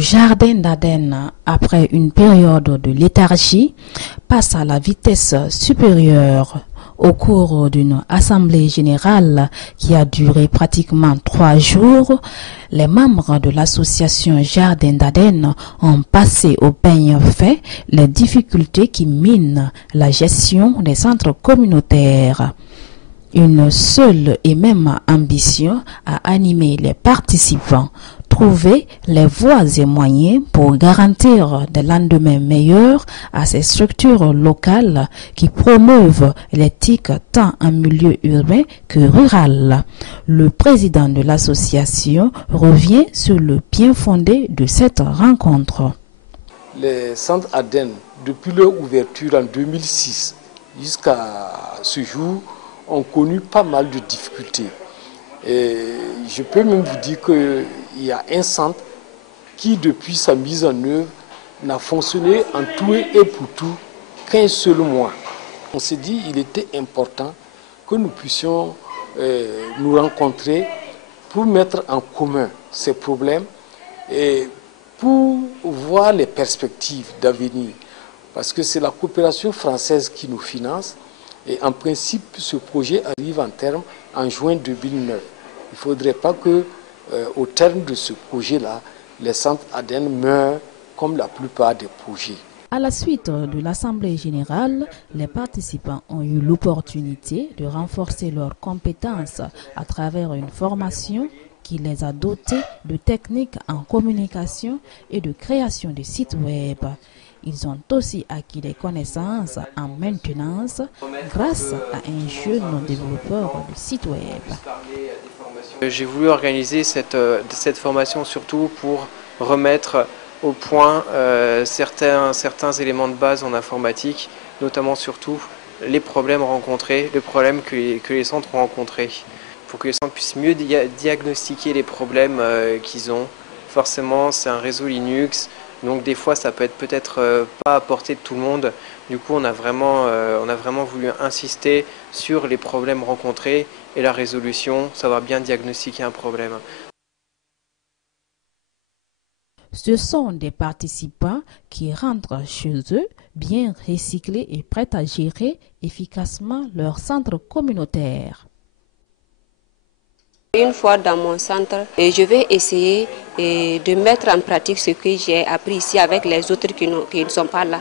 jardin d'Aden, après une période de léthargie, passe à la vitesse supérieure. Au cours d'une assemblée générale qui a duré pratiquement 3 jours, les membres de l'association Jardin d'Aden ont passé au peigne fait les difficultés qui minent la gestion des centres communautaires. Une seule et même ambition a animé les participants: trouver les voies et moyens pour garantir des lendemains meilleurs à ces structures locales qui promeuvent l'éthique tant en milieu urbain que rural. Le président de l'association revient sur le bien fondé de cette rencontre. Les centres ADEN, depuis leur ouverture en 2006 jusqu'à ce jour, ont connu pas mal de difficultés. Et je peux même vous dire qu'il y a un centre qui, depuis sa mise en œuvre, n'a fonctionné en tout et pour tout qu'un seul mois. On s'est dit qu'il était important que nous puissions nous rencontrer pour mettre en commun ces problèmes et pour voir les perspectives d'avenir. Parce que c'est la coopération française qui nous finance. Et en principe, ce projet arrive en terme en juin 2009. Il ne faudrait pas que, au terme de ce projet-là, les centres ADEN meurent comme la plupart des projets. À la suite de l'Assemblée générale, les participants ont eu l'opportunité de renforcer leurs compétences à travers une formation qui les a dotés de techniques en communication et de création de sites web. Ils ont aussi acquis des connaissances en maintenance grâce à un jeune développeur de site web. J'ai voulu organiser cette formation surtout pour remettre au point certains éléments de base en informatique, notamment surtout les problèmes rencontrés, les problèmes que les centres ont rencontrés, pour que les centres puissent mieux diagnostiquer les problèmes qu'ils ont. Forcément, c'est un réseau Linux. Donc des fois ça peut être peut-être pas à portée de tout le monde. Du coup on a vraiment voulu insister sur les problèmes rencontrés et la résolution, savoir bien diagnostiquer un problème. Ce sont des participants qui rentrent chez eux bien recyclés et prêts à gérer efficacement leur centre communautaire. Une fois dans mon centre, je vais essayer de mettre en pratique ce que j'ai appris ici avec les autres qui ne sont pas là.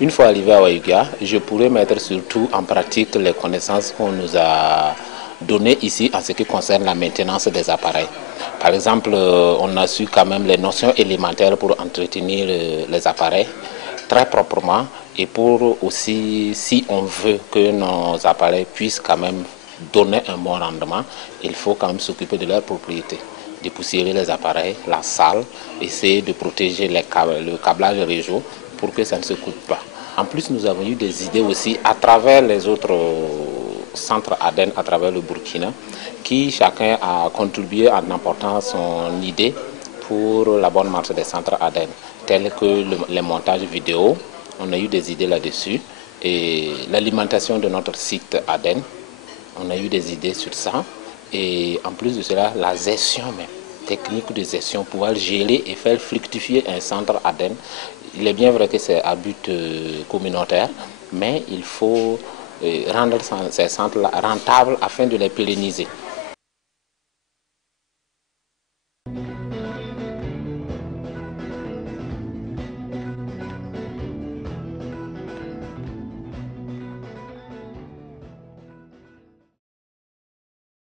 Une fois arrivé à Wayuga, je pourrais mettre surtout en pratique les connaissances qu'on nous a données ici en ce qui concerne la maintenance des appareils. Par exemple, on a su quand même les notions élémentaires pour entretenir les appareils très proprement et pour aussi, si on veut que nos appareils puissent quand même donner un bon rendement, il faut quand même s'occuper de leur propriété, dépoussiérer les appareils, la salle, essayer de protéger le câblage réseau pour que ça ne se coupe pas. En plus, nous avons eu des idées aussi à travers les autres centres ADEN, à travers le Burkina, qui chacun a contribué en apportant son idée pour la bonne marche des centres ADEN, tels que les montages vidéo. On a eu des idées là-dessus, et l'alimentation de notre site ADEN. On a eu des idées sur ça et en plus de cela, la gestion même, technique de gestion, pouvoir gérer et faire fructifier un centre ADEN. Il est bien vrai que c'est à but communautaire, mais il faut rendre ces centres-là rentables afin de les pérenniser.